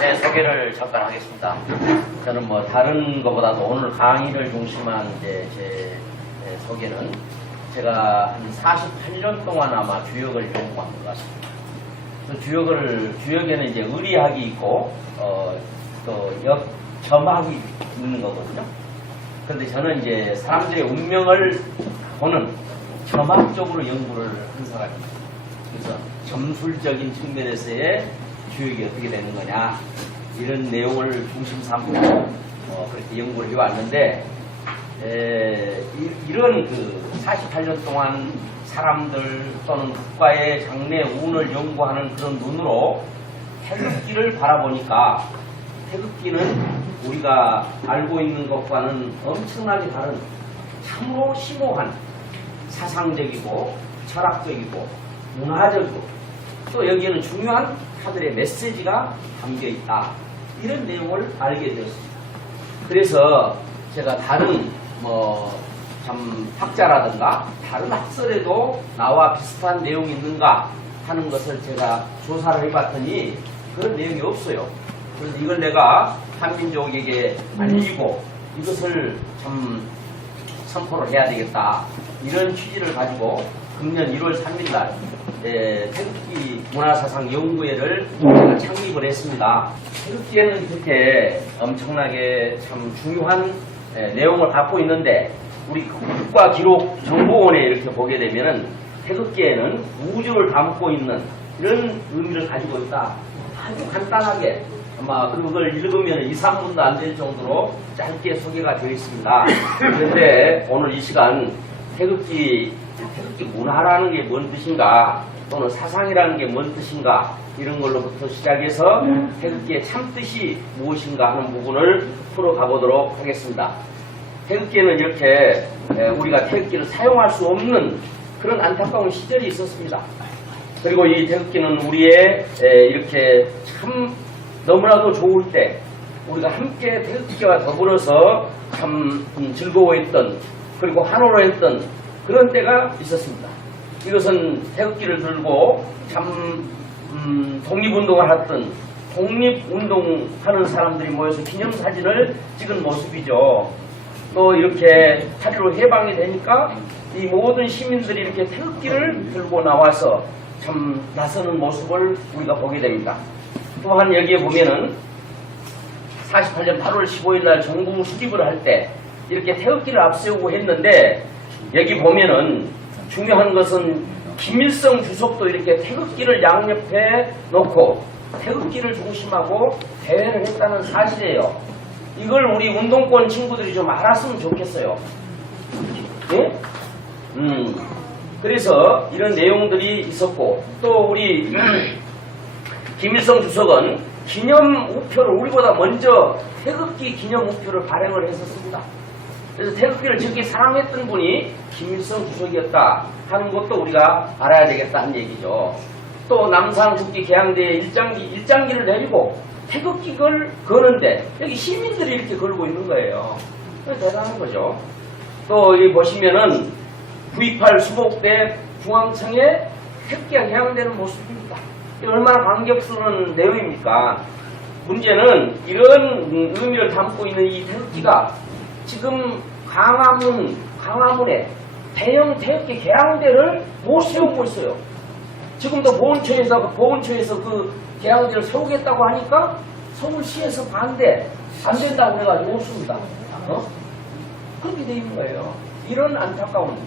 네, 소개를 잠깐 하겠습니다. 저는 뭐 다른 것보다도 오늘 강의를 중심한 이제 제 소개는 제가 한 48년 동안 아마 주역을 연구한 것 같습니다. 그 주역에는 이제 의리학이 있고 또 점학이 있는 거거든요. 그런데 저는 이제 사람들의 운명을 보는 점학적으로 연구를 한 사람입니다. 그래서 점술적인 측면에서의 주역이 어떻게 되는 거냐 이런 내용을 중심 삼고 그렇게 연구를 해왔는데 이런 그 48년 동안 사람들 또는 국가의 장래 운을 연구하는 그런 눈으로 태극기를 바라보니까 태극기는 우리가 알고 있는 것과는 엄청나게 다른 참으로 심오한 사상적이고 철학적이고 문화적이고 또 여기에는 중요한 하늘의 메시지가 담겨있다. 이런 내용을 알게 되었습니다. 그래서 제가 다른 참 학자라든가 다른 학설에도 나와 비슷한 내용이 있는가 하는 것을 제가 조사를 해봤더니 그런 내용이 없어요. 그래서 이걸 내가 한민족에게 알리고 이것을 참 선포를 해야 되겠다. 이런 취지를 가지고 금년 1월 3일날 태극기 문화사상연구회를 제가 창립을 했습니다. 태극기에는 그렇게 엄청나게 참 중요한 내용을 갖고 있는데 우리 국가기록정보원에 이렇게 보게 되면은 태극기에는 우주를 담고 있는 이런 의미를 가지고 있다. 아주 간단하게 아마 그걸 읽으면 2, 3분도 안 될 정도로 짧게 소개가 되어 있습니다. 그런데 오늘 이 시간 태극기 문화라는 게 뭔 뜻인가 또는 사상이라는 게 뭔 뜻인가 이런 걸로부터 시작해서 태극기의 참뜻이 무엇인가 하는 부분을 풀어가 보도록 하겠습니다. 태극기는 이렇게 우리가 태극기를 사용할 수 없는 그런 안타까운 시절이 있었습니다. 그리고 이 태극기는 우리의 이렇게 참 너무나도 좋을 때 우리가 함께 태극기와 더불어서 참 즐거워했던 그리고 환호했던 그런 때가 있었습니다. 이것은 태극기를 들고 참 독립운동을 했던 독립운동하는 사람들이 모여서 기념사진을 찍은 모습이죠. 또 이렇게 8.15 해방이 되니까 이 모든 시민들이 이렇게 태극기를 들고 나와서 참 나서는 모습을 우리가 보게 됩니다. 또한 여기에 보면은 48년 8월 15일 날 정부 수립을 할 때 이렇게 태극기를 앞세우고 했는데 여기 보면은 중요한 것은 김일성 주석도 이렇게 태극기를 양옆에 놓고 태극기를 중심하고 대회를 했다는 사실이에요. 이걸 우리 운동권 친구들이 좀 알았으면 좋겠어요. 예? 그래서 이런 내용들이 있었고 또 우리 김일성 주석은 기념 우표를 우리보다 먼저 태극기 기념 우표를 발행을 했었습니다. 그래서 태극기를 적게 사랑했던 분이 김일성 주석이었다 하는 것도 우리가 알아야 되겠다는 얘기죠. 또 남산국기 개항대에 일장기를 내리고 태극기를 거는데 여기 시민들이 이렇게 걸고 있는 거예요. 대단한 거죠. 또 여기 보시면은 9.28 수복대 중앙청에 태극기가 개항되는 모습입니다. 얼마나 감격스러운 내용입니까? 문제는 이런 의미를 담고 있는 이 태극기가 지금 강화문에 대형 태극기 개항대를 못 세우고 있어요. 지금도 보훈처에서 그 개항대를 세우겠다고 하니까 서울시에서 안 된다고 해가지고 없습니다. 그렇게 돼 있는 거예요. 이런 안타까운.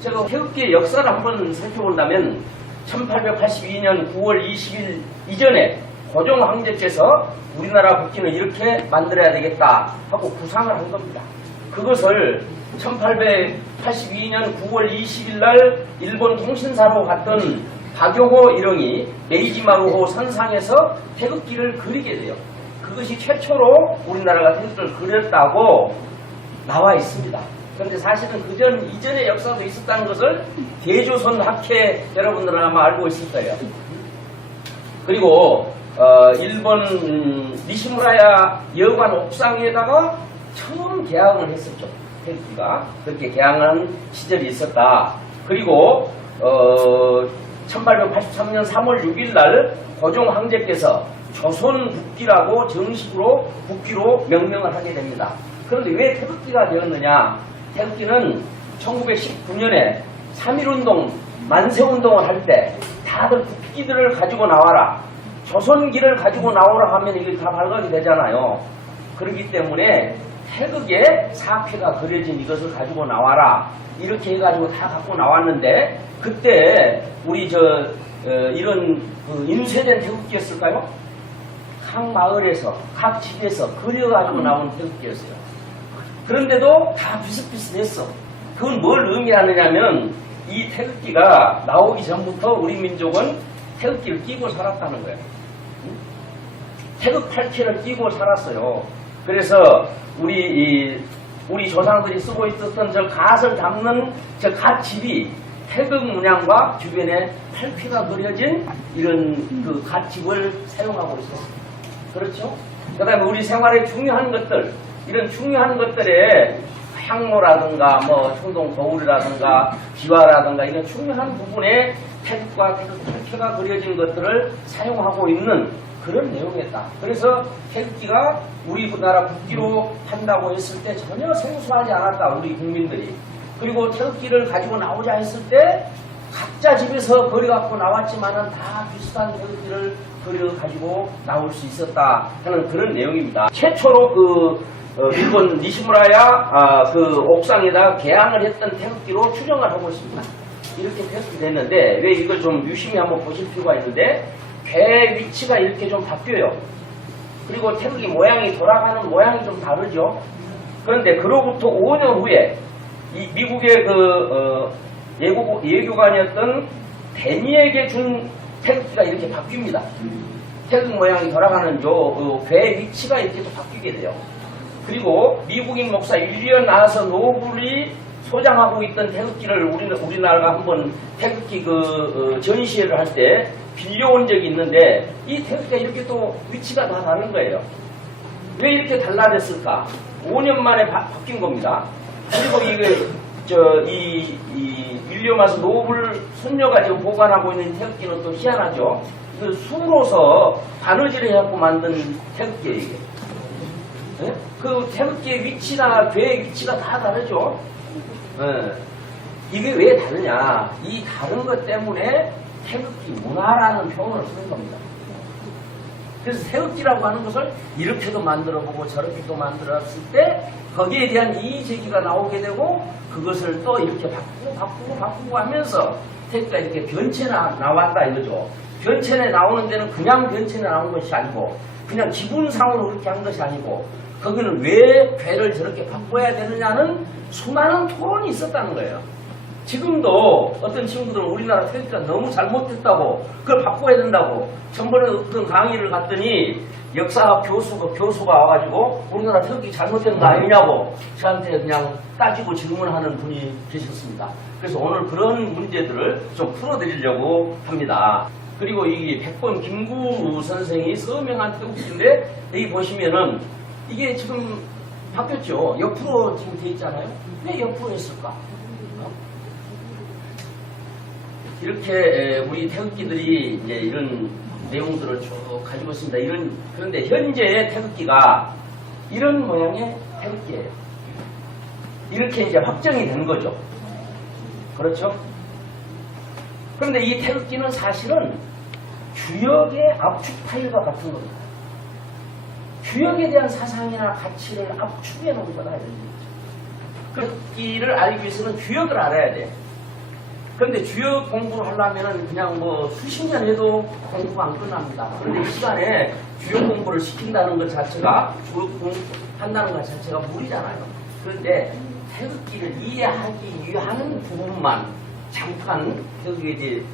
제가 태극기의 역사를 한번 살펴본다면 1882년 9월 20일 이전에 고종 황제께서 우리나라 국기는 이렇게 만들어야 되겠다 하고 구상을 한 겁니다. 그것을 1882년 9월 20일 날 일본 통신사로 갔던 박용호 일행이 메이지마루호 선상에서 태극기를 그리게 돼요. 그것이 최초로 우리나라가 태극기를 그렸다고 나와 있습니다. 그런데 사실은 이전의 역사도 있었다는 것을 대조선 학회 여러분들은 아마 알고 있을 거예요. 그리고 일본 니시무라야 여관 옥상에다가 처음 개항을 했었죠. 태극기가 그렇게 개항한 시절이 있었다. 그리고 1883년 3월 6일 날 고종 황제께서 조선 국기라고 정식으로 국기로 명명을 하게 됩니다. 그런데 왜 태극기가 되었느냐? 태극기는 1919년에 3.1운동, 만세운동을 할 때 다들 국기들을 가지고 나와라, 조선기를 가지고 나오라 하면 이게 다 발각이 되잖아요. 그렇기 때문에 태극에 사패가 그려진 이것을 가지고 나와라, 이렇게 해가지고 다 갖고 나왔는데, 그때 우리 이런 인쇄된 태극기였을까요? 각 마을에서, 각 집에서 그려가지고 나온 태극기였어요. 그런데도 다 비슷비슷했어. 그건 뭘 의미하느냐면, 이 태극기가 나오기 전부터 우리 민족은 태극기를 끼고 살았다는 거예요. 태극 팔찌를 끼고 살았어요. 그래서 우리 조상들이 쓰고 있었던 저 갓을 담는 저 갓집이 태극 문양과 주변에 팔피가 그려진 이런 그 갓집을 사용하고 있었어요. 그렇죠? 그 다음에 우리 생활에 중요한 것들, 이런 중요한 것들에 향로라든가 청동 거울이라든가 비화라든가 이런 중요한 부분에 태극과 태극 팔피가 그려진 것들을 사용하고 있는 그런 내용이었다. 그래서 태극기가 우리나라 국기로 한다고 했을 때 전혀 생소하지 않았다, 우리 국민들이. 그리고 태극기를 가지고 나오자 했을 때 각자 집에서 그려갖고 나왔지만은 다 비슷한 태극기를 그려가지고 나올 수 있었다 하는 그런 내용입니다. 최초로 일본 니시무라야 그 옥상에다 개항을 했던 태극기로 추정을 하고 있습니다. 이렇게 태극기 됐는데, 왜 이걸 좀 유심히 한번 보실 필요가 있는데, 궤의 위치가 이렇게 좀 바뀌어요. 그리고 태극기 모양이 돌아가는 모양이 좀 다르죠. 그런데 그로부터 5년 후에 이 미국의 예교관이었던 데니에게 준 태극기가 이렇게 바뀝니다. 태극 모양이 돌아가는 궤의 위치가 이렇게 또 바뀌게 돼요. 그리고 미국인 목사 윌리엄 나서 노블이 소장하고 있던 태극기를 우리나라가 한번 태극기 전시회를 할 때 빌려온 적이 있는데, 이 태극기가 이렇게 또 위치가 다 다른 거예요. 왜 이렇게 달라졌을까? 5년 만에 바뀐 겁니다. 그리고 이 윌리엄 나서 노블 손녀가 지금 보관하고 있는 태극기는 또 희한하죠. 그 수로서 바느질을 해갖고 만든 태극기예요, 이게. 네? 그 태극기의 위치나 궤의 위치가 다 다르죠. 네. 이게 왜 다르냐? 이 다른 것 때문에 태극기 문화라는 표현을 쓰는 겁니다. 그래서 태극기라고 하는 것을 이렇게도 만들어보고 저렇게도 만들었을 때 거기에 대한 이의제기가 나오게 되고, 그것을 또 이렇게 바꾸고 하면서 태극기가 이렇게 변체에 나왔다 이거죠. 변체에 나오는 데는 그냥 변체에 나온 것이 아니고, 그냥 기분상으로 그렇게 한 것이 아니고, 거기는 왜 궤를 저렇게 바꿔야 되느냐는 수많은 토론이 있었다는 거예요. 지금도 어떤 친구들은 우리나라 태극기가 너무 잘못됐다고, 그걸 바꿔야 된다고, 전번에 어떤 강의를 갔더니 역사학 교수가 와가지고 우리나라 태극기 잘못된 거 아니냐고 저한테 그냥 따지고 질문하는 분이 계셨습니다. 그래서 오늘 그런 문제들을 좀 풀어드리려고 합니다. 그리고 이 백범 김구 선생이 서명한 태극기인데, 여기 보시면은 이게 지금 바뀌었죠. 옆으로 지금 돼 있잖아요. 왜 옆으로 했을까? 이렇게 우리 태극기들이 이제 이런 내용들을 쭉 가지고 있습니다. 그런데 현재의 태극기가 이런 모양의 태극기예요. 이렇게 이제 확정이 된 거죠. 그렇죠? 그런데 이 태극기는 사실은 주역의 압축 파일과 같은 겁니다. 주역에 대한 사상이나 가치를 압축해 놓은 거다. 태극기를 알기 위해서는 주역을 알아야 돼. 그런데 주역 공부를 하려면 그냥 수십 년 해도 공부가 안 끝납니다. 그런데 이 시간에 주역 공부를 시킨다는 것 자체가, 주역 공부한다는 것 자체가 무리잖아요. 그런데 태극기를 이해하기 위한 부분만 잠깐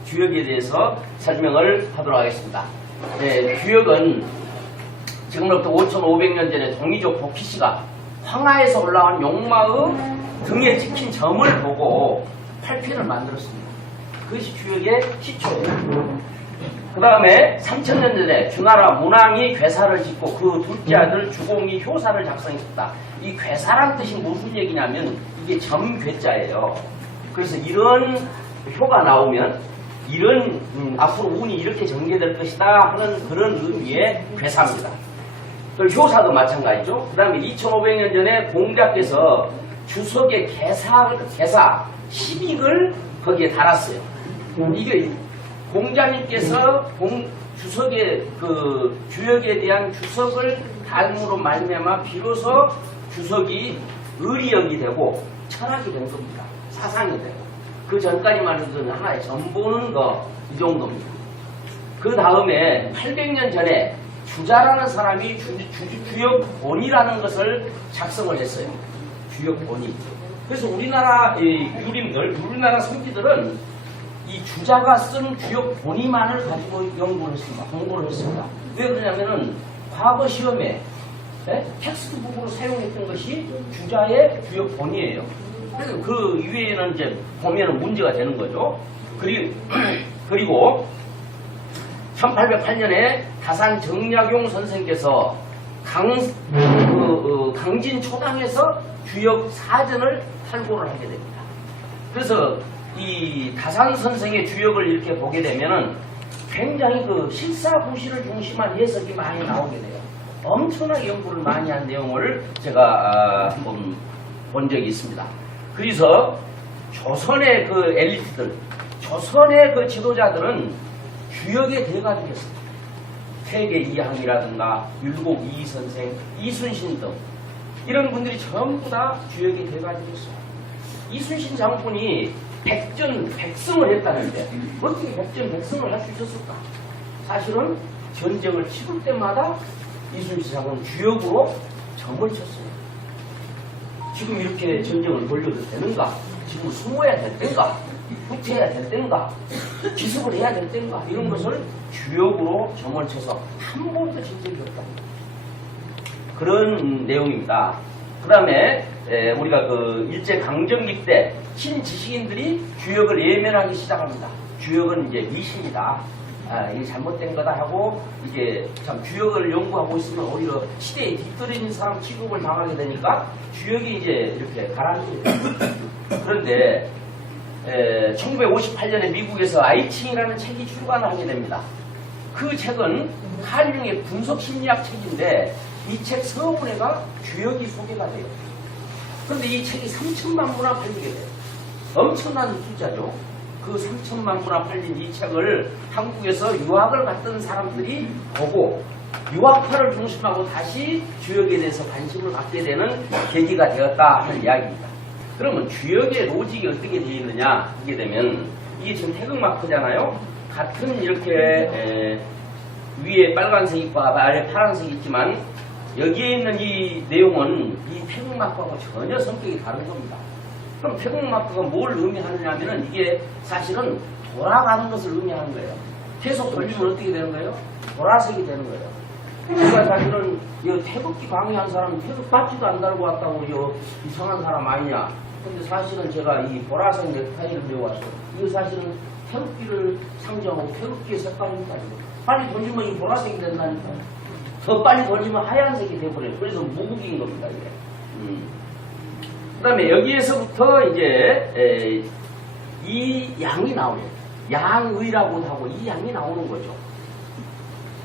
주역에 대해서 설명을 하도록 하겠습니다. 네, 주역은 지금부터 5,500년 전에 동이족 도키시가 황하에서 올라온 용마의 등에 찍힌 점을 보고 팔피를 만들었습니다. 그것이 주역의 시초예요. 그 다음에 3,000년 전에 주나라 문왕이 괴사를 짓고 그 둘째 아들 주공이 효사를 작성했다. 이 괴사란 뜻이 무슨 얘기냐면 이게 점괴자예요. 그래서 이런 효가 나오면 이런 앞으로 운이 이렇게 전개될 것이다 하는 그런 의미의 괴사입니다. 또 효사도 마찬가지죠. 그 다음에 2500년 전에 공자께서 주석의 개사 10익을 거기에 달았어요. 이게 공자님께서 주석의 그 주역에 대한 주석을 달므로 말미암아 비로소 주석이 의리역이 되고 철학이 된 겁니다. 사상이 되고. 그 전까지만 해도 하나의 전보는 거 이 정도입니다. 그 다음에 800년 전에 주자라는 사람이 주역 본이라는 것을 작성을 했어요. 주역 본이. 그래서 우리나라 유림들, 우리나라 성지들은 이 주자가 쓴 주역 본이만을 가지고 연구를 했습니다. 공부를 했습니다. 왜 그러냐면은 과거 시험에 텍스트북으로 사용했던 것이 주자의 주역 본이에요. 그래서 그 이외에는 이제 보면은 문제가 되는 거죠. 그리고 1808년에 다산 정약용 선생께서 강진 초당에서 주역 사전을 탈고를 하게 됩니다. 그래서 이 다산 선생의 주역을 이렇게 보게 되면은 굉장히 그 실사구시를 중심한 해석이 많이 나오게 돼요. 엄청나게 연구를 많이 한 내용을 제가 한번 본 적이 있습니다. 그래서 조선의 그 엘리트들, 조선의 그 지도자들은 주역에 대가지고 했습니다. 퇴계 이항이라든가 율곡 이선생, 이순신 등 이런 분들이 전부 다 주역에 대가지고 했어요. 이순신 장군이 백승을 했다는데 어떻게 백승을 할 수 있었을까? 사실은 전쟁을 치를 때마다 이순신 장군은 주역으로 점을 쳤어요. 지금 이렇게 전쟁을 벌려도 되는가? 지금 숨어야 될 때인가? 후퇴해야 될 때인가? 기습을 해야 될 때인가? 이런 것을 주역으로 점을 쳐서 한 번도 진 적이 없다. 그런 내용입니다. 그 다음에 우리가 그 일제강점기 때 신지식인들이 주역을 예면하기 시작합니다. 주역은 이제 미신이다. 이게 잘못된 거다 하고 이게 참 주역을 연구하고 있으면 오히려 시대에 뒤떨어진 사람 취급을 당하게 되니까 주역이 이제 이렇게 가라앉게 됩니다. 그런데 1958년에 미국에서 아이칭이라는 책이 출간을 하게 됩니다. 그 책은 칼융의 분석심리학 책인데 이 책 서문에가 주역이 소개가 돼요. 그런데 이 책이 3천만 부나 팔리게 돼요. 엄청난 숫자죠. 그 3천만 부나 팔린 이 책을 한국에서 유학을 갔던 사람들이 보고 유학파를 중심하고 다시 주역에 대해서 관심을 갖게 되는 계기가 되었다 하는 이야기입니다. 그러면 주역의 로직이 어떻게 되어 있느냐 하게 되면 이게 지금 태극마크잖아요. 같은 이렇게 위에 빨간색 있고 아래 파란색이 있지만 여기에 있는 이 내용은 이 태극마크하고 전혀 성격이 다른 겁니다. 그럼 태극마크가 뭘 의미하느냐 하면은 이게 사실은 돌아가는 것을 의미하는 거예요. 계속 돌리면 어떻게 되는 거예요? 보라색이 되는 거예요. 우리가 사실은 이 태극기 강의한 사람은 태극 바지도 안 달고 왔다고 이상한 사람 아니냐. 근데 사실은 제가 이 보라색 넥타이를 배워왔어요. 이거 사실은 태극기를 상징하고 태극기의 색깔입니다. 빨리 돌리면 이 보라색이 된다니까요. 더 빨리 돌리면 하얀색이 돼버려요. 그래서 무국인 겁니다. 이게. 그 다음에 여기에서부터 이제 이 양이 나오네요. 양의라고도 하고 이 양이 나오는 거죠.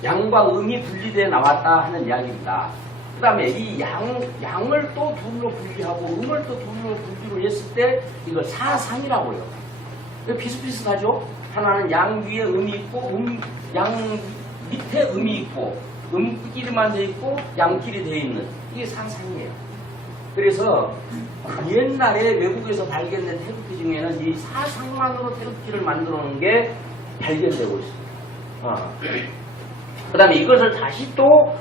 양과 음이 분리되어 나왔다 하는 이야기입니다. 그 다음에 이 양을 또 둘로 분리하고 음을 또 둘로 분리를 했을 때 이걸 사상이라고 해요. 비슷비슷하죠? 하나는 양 위에 음이 있고 양 밑에 음이 있고 음끼리만 되어 있고 양끼리 되어 있는 이게 사상이에요. 그래서 그 옛날에 외국에서 발견된 태극기 중에는 이 사상만으로 태극기를 만들어 놓은 게 발견되고 있습니다. 그 다음에 이것을 다시 또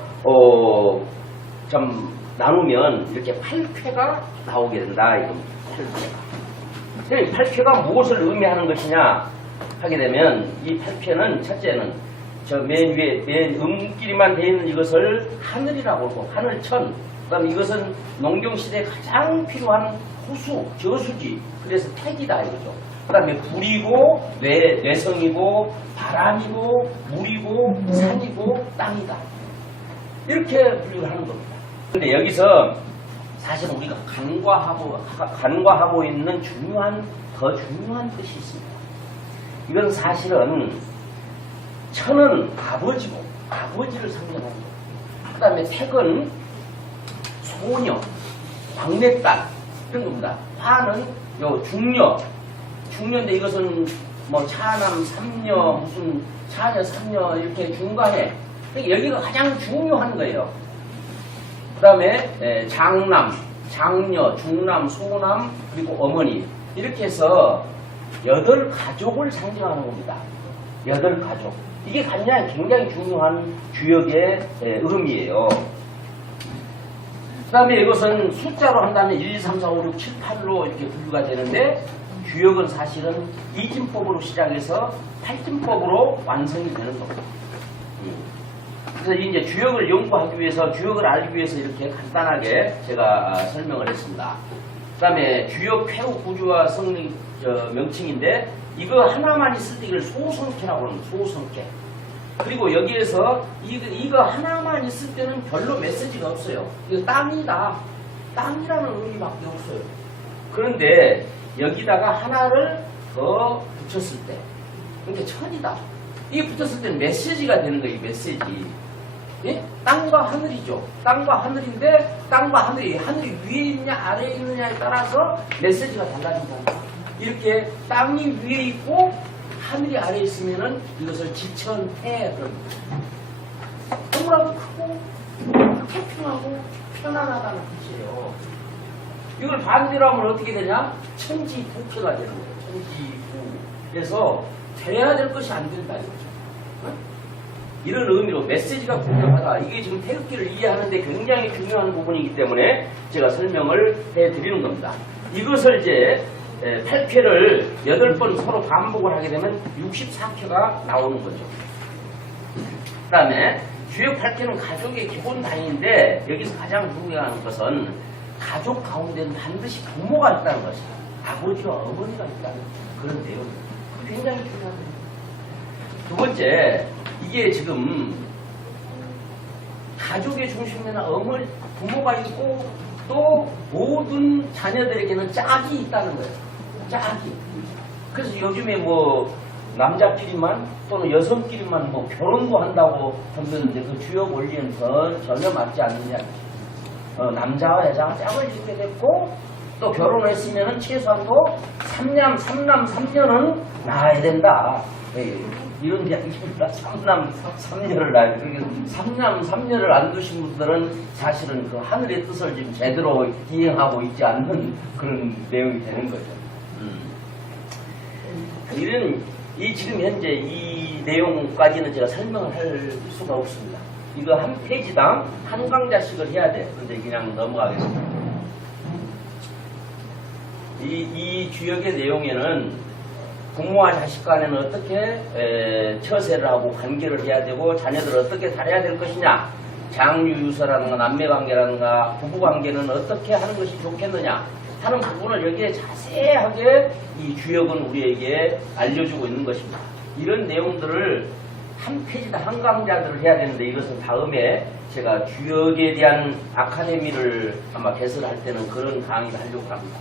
좀 나누면 이렇게 8쾌가 나오게 된다. 이겁니다. 8쾌가. 8쾌가 무엇을 의미하는 것이냐 하게 되면 이 8쾌는 첫째는 저 맨 위에 맨 음끼리만 되어 있는 이것을 하늘이라고 하고 하늘천. 그 다음에 이것은 농경시대에 가장 필요한 호수, 저수지. 그래서 택이다 이거죠. 그 다음에 불이고 뇌성이고 바람이고 물이고 산이고 땅이다. 이렇게 분류를 하는 겁니다. 근데 여기서 사실 우리가 간과하고 있는 더 중요한 뜻이 있습니다. 이건 사실은 천은 아버지고 아버지를 상징하는 거예요. 그 다음에 택은 소녀, 막내딸 이런 겁니다. 화는 요 중녀, 중녀인데 이것은 뭐 차남, 삼녀, 무슨 차녀, 삼녀 이렇게 중간에 그러니까 여기가 가장 중요한 거예요. 그 다음에 장남, 장녀, 중남, 소남 그리고 어머니 이렇게 해서 8가족을 상징하는 겁니다. 8가족. 이게 굉장히 중요한 주역의 의미예요. 그 다음에 이것은 숫자로 한다면 1, 2, 3, 4, 5, 6, 7, 8로 이렇게 분류가 되는데 주역은 사실은 이진법으로 시작해서 팔진법으로 완성이 되는 겁니다. 그래서 이제 주역을 연구하기 위해서, 주역을 알기 위해서 이렇게 간단하게 제가 설명을 했습니다. 그 다음에 주역 폐후 구조와 성능 명칭인데 이거 하나만 있을 때 이걸 소성캐라고 합니다. 소성캐. 그리고 여기에서 이거 하나만 있을 때는 별로 메시지가 없어요. 이거 땅이다. 땅이라는 의미밖에 없어요. 그런데 여기다가 하나를 더 붙였을 때, 그러니까 천이다. 이게 붙였을 때는 메시지가 되는 거예요. 메시지. 예? 땅과 하늘이죠. 땅과 하늘인데 땅과 하늘이 위에 있느냐 아래에 있느냐에 따라서 메시지가 달라진다. 이렇게 땅이 위에 있고 하늘이 아래에 있으면은 이것을 지천해 그럽니다. 동그랗고 크고 태평하고 편안하다는 뜻이에요. 이걸 반대로 하면 어떻게 되냐? 천지부패가 되는 거예요. 천지부. 그래서 돼야 될 것이 안 된다 이거죠. 이런 의미로 메시지가 분명하다. 이게 지금 태극기를 이해하는데 굉장히 중요한 부분이기 때문에 제가 설명을 해드리는 겁니다. 이것을 이제 8쾌를 8번 서로 반복을 하게 되면 64쾌가 나오는 거죠. 그 다음에 주역 8쾌는 가족의 기본 단위인데 여기서 가장 중요한 것은 가족 가운데는 반드시 부모가 있다는 것이다. 아버지와 어머니가 있다는 그런 내용입니다. 굉장히 중요한 거예요. 두 번째, 이게 지금 가족의 중심에는 어머니, 부모가 있고 또 모든 자녀들에게는 짝이 있다는 거예요. 짝이. 그래서 요즘에 뭐 남자끼리만 또는 여성끼리만 뭐 결혼도 한다고 하는데 그 주역 원리는 전혀 맞지 않느냐. 남자와 여자가 짝을 짓게 됐고 또 결혼했으면은 최소한도 3남, 3녀는 낳아야 된다. 예, 이런 이야기입니다. 3남, 3녀를 낳아야 돼. 3남, 3녀를 안 두신 분들은 사실은 그 하늘의 뜻을 지금 제대로 이행하고 있지 않는 그런 내용이 되는 거죠. 지금 현재 이 내용까지는 제가 설명을 할 수가 없습니다. 이거 한 페이지당 한 강좌씩을 해야 돼. 그런데 그냥 넘어가겠습니다. 이 주역의 내용에는 부모와 자식 간에는 어떻게 처세를 하고 관계를 해야 되고 자녀들을 어떻게 다뤄야 될 것이냐, 장유유서라든가 남매관계라든가 부부관계는 어떻게 하는 것이 좋겠느냐 하는 부분을 여기에 자세하게 이 주역은 우리에게 알려주고 있는 것입니다. 이런 내용들을 한 페이지당 한 강좌들을 해야 되는데 이것은 다음에 제가 주역에 대한 아카데미를 아마 개설할 때는 그런 강의를 하려고 합니다.